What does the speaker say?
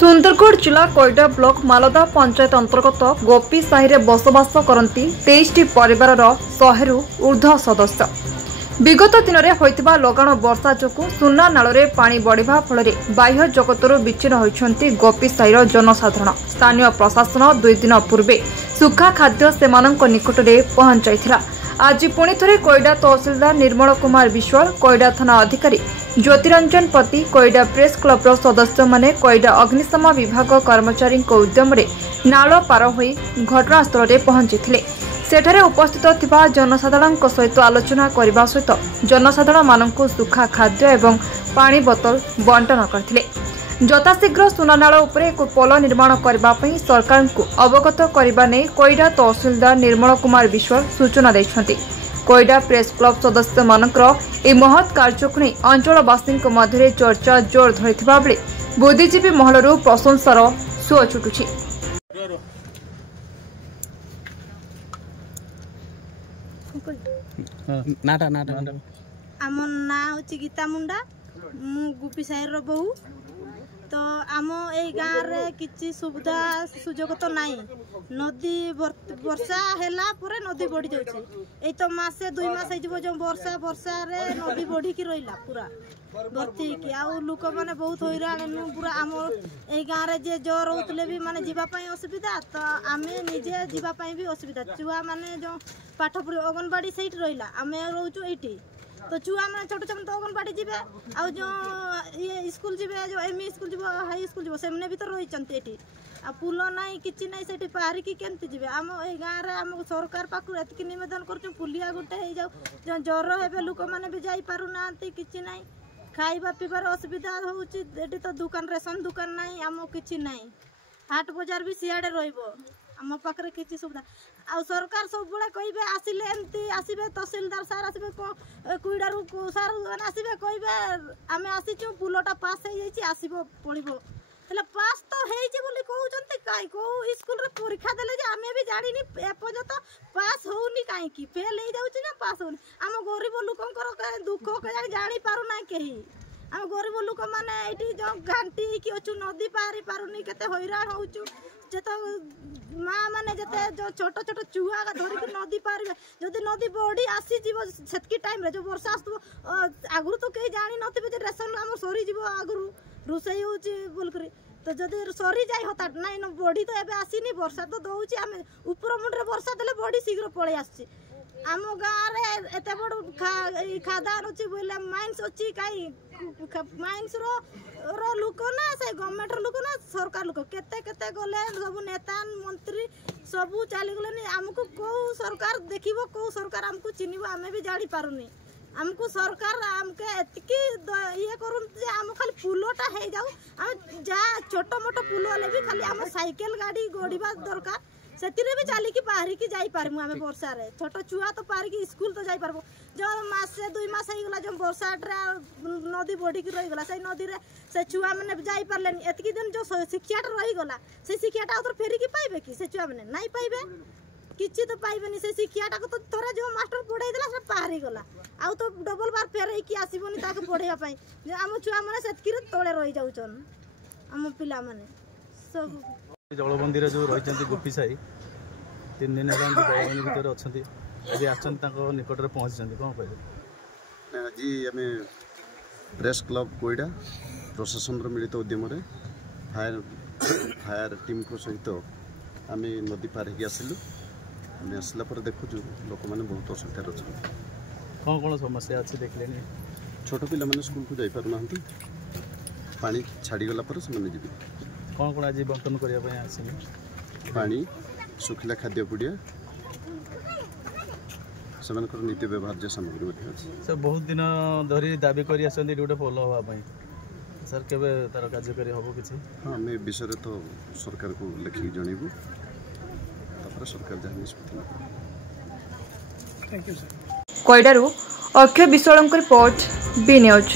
सुंदरगढ़ जिला कोईडा ब्लॉक मालदा पंचायत अंतर्गत गोपी साहि बसवास करती 23 परिवार 100 रु ऊर्ध्व सदस्य विगत दिन में होता लगाण वर्षा जो सुना नाल पानी बढ़ा फल बाह्य जगतर विच्छिन्न होती गोपी साहि जनसाधारण स्थानीय प्रशासन 2 दिन पूर्वे सुखा खाद्य से निकट में पहुंचाई। आज पुणी थे कोईडा तहसिलदार निर्मल कुमार विश्वाल कोईडा थाना अधिकारी ज्योतिरंजन पति कोईडा प्रेस क्लब सदस्य माने कोईडा अग्निशम विभाग कर्मचारी उद्यम नाल पार हो घटनास्थल में पहुंची सेठारे उपस्थित थिबा जनसाधारण सहित आलोचना करने सहित जनसाधारण मानक सुखा खाद्य एवं पानी बोतल बंटन करथिले। यथाशीघ्र सुनानाल उपरे एक पोल निर्माण करने सरकार को अवगत करने कोईडा तहसिलदार निर्मल कुमार विश्वाल सूचना देछंती। कोईडा प्रेस क्लब सदस्य मानकर ए महत् कार्य को नहीं अंचलवासी मध्य चर्चा जोर धरिथिबा बेले बुद्धिजीवी महलरू प्रशंसार सुଅ छुटुछि। आम ना हूँ गीता मुंडा मु गुपी साहिर बहु तो आम ए गाँव रे किसी सुविधा सुजोग तो नहीं नदी वर्षा हैला परे नदी बढ़ी जाउछि तो मासे 2 मास जो वर्षा वर्षा रे नदी बढ़ी की रहिला पूरा भर्ती की आ लोक माने बहुत हैरान पूरा आम ए गाँव रे जे जो रोतले भी माने जीवा पई असुविधा तो आमे निजे जीवा पई भी असुविधा छुआ माने जो पाठ पढ़ी अंगनवाड़ी सहित रहिला आमे रहउछु एठी तो छुआ मैंने छोट छोट तो अंगनवाड़ी जी आ जो ये स्कूल जी जो एम स्कूल जी हाई स्कूल जी से भी तो रही आ पुल नाई कि ना से पारिक केमती जी आम ए गाँव में आम सरकार पाखु एतिक निवेदन कर पुलिया गोटे हो जाऊ ज्वर हे लोक मैंने भी जापारूना कि ना खाଇବା पीबार असुविधा होची तो दुकान रेशन दुकान नाई आम कि ना हाट बजार भी सियाड़े रहिबो आम पाखे किसी सुविधा आ सरकार सब कहे आसिले एमती आसबे तहसिलदार सार आसबे कुईडारू सार आसबे कहे आम आसीचु पुलटा पास हो आसब पड़ो हेल्ला पास तो होली कहते कहीं कौ स्कूल परीक्षा देले आम भी जानी एपर्यंत पास होनी कहीं फेल हो जाऊँ ना पास होनी आम गरीब लोकर दुख जानी पारूना कहीं आम गरीब लोक मैंने जो घाटी कि अच्छु नदी पारि पारुनी केते हैरान होचु जे तो माँ मैंने जिते जो छोट छोट चुहा धरिक नदी पार जदि नदी बढ़ी आसी से टाइम जो वर्षा आगु तो कहीं जानी नथिबे जे रेशन आम सरी जीव आगु रोसई होकर तो जदि सरी जाए हठात ना बढ़ी तो एबे आसीनी वर्षा तो दौची आम ऊपर मुंडे वर्षा देले बढ़ी शीघ्र पलि आसी आम गाँव में एत बड़ खादान अच्छी बोले माइन्स अच्छी कहीं माइन्स लोक ना से गवर्नमेंट लोक ना सरकार लोक केते केते गले सब नेता मंत्री सबू चली गले आमको कौ सरकार देखिबो कौ सरकार आमको चिन्हिबो आमे भी जानी पारुनी आमको सरकार आमके एतिकी ये करूँ आम खाली पुलटा हो जाऊ आम जा छोट मोट पुल हेले भी खाली आम साइकेल गाड़ी गड़वा दरकार से भी चलिकी पारिकी जापर आम वर्षा रे छोट छुआ तो पारिकी स्कूल तो जापर जो मासे 2 मास होगा जो वर्षा नदी बढ़ी रहीगला से नदी रे से छुआ मैंने जापारे एतिकी दिन जो शिक्षाटा रहीगला से शिक्षाटा आउथर फेरिकी पाइबे कि से छुआ मैंने नहीं पाइबे किसी तो पाइबेनी से शिक्षाटा को तो थोड़ा जो मास्टर पढ़ाई देला से पार ही गला आउ तो डबल बार फेर की आसीबनी ताके पढ़ाइया पई जे आम छुआ माने सेतकी तळे रही जाउछन आम पिला माने सब जलबंदी जो रही गोपी साहि 3 दिन जलबंदी भितर अच्छी अभी आसन निकट में पहुँची कौन कहे आज आम प्रेस क्लब कोईडा प्रशासन मिलित उद्यम फायर टीम को सहित आम नदी पार हो आसलु आम आसला देखु लोक मैंने बहुत असुविधा अच्छा कौन कौन समस्या अच्छी देखले छोट पिला माने स्कूल को जापार ना पानी छाड़गला से जी कौन कौन आज बंटन करने आसिले पानी सुखिला खाद्य पुड़िया से नित्य व्यवहार्य सामग्री सर बहुत दिन धरी दाबी कर गोटे पोल हाँपाई सर केवे तार कार्यकारी हम कि हाँ आम विषय तो सरकार को लिखिक जनइबू सरकार जहाँ निष्पत्ति कोईडारू Akshay Vishwal report B news.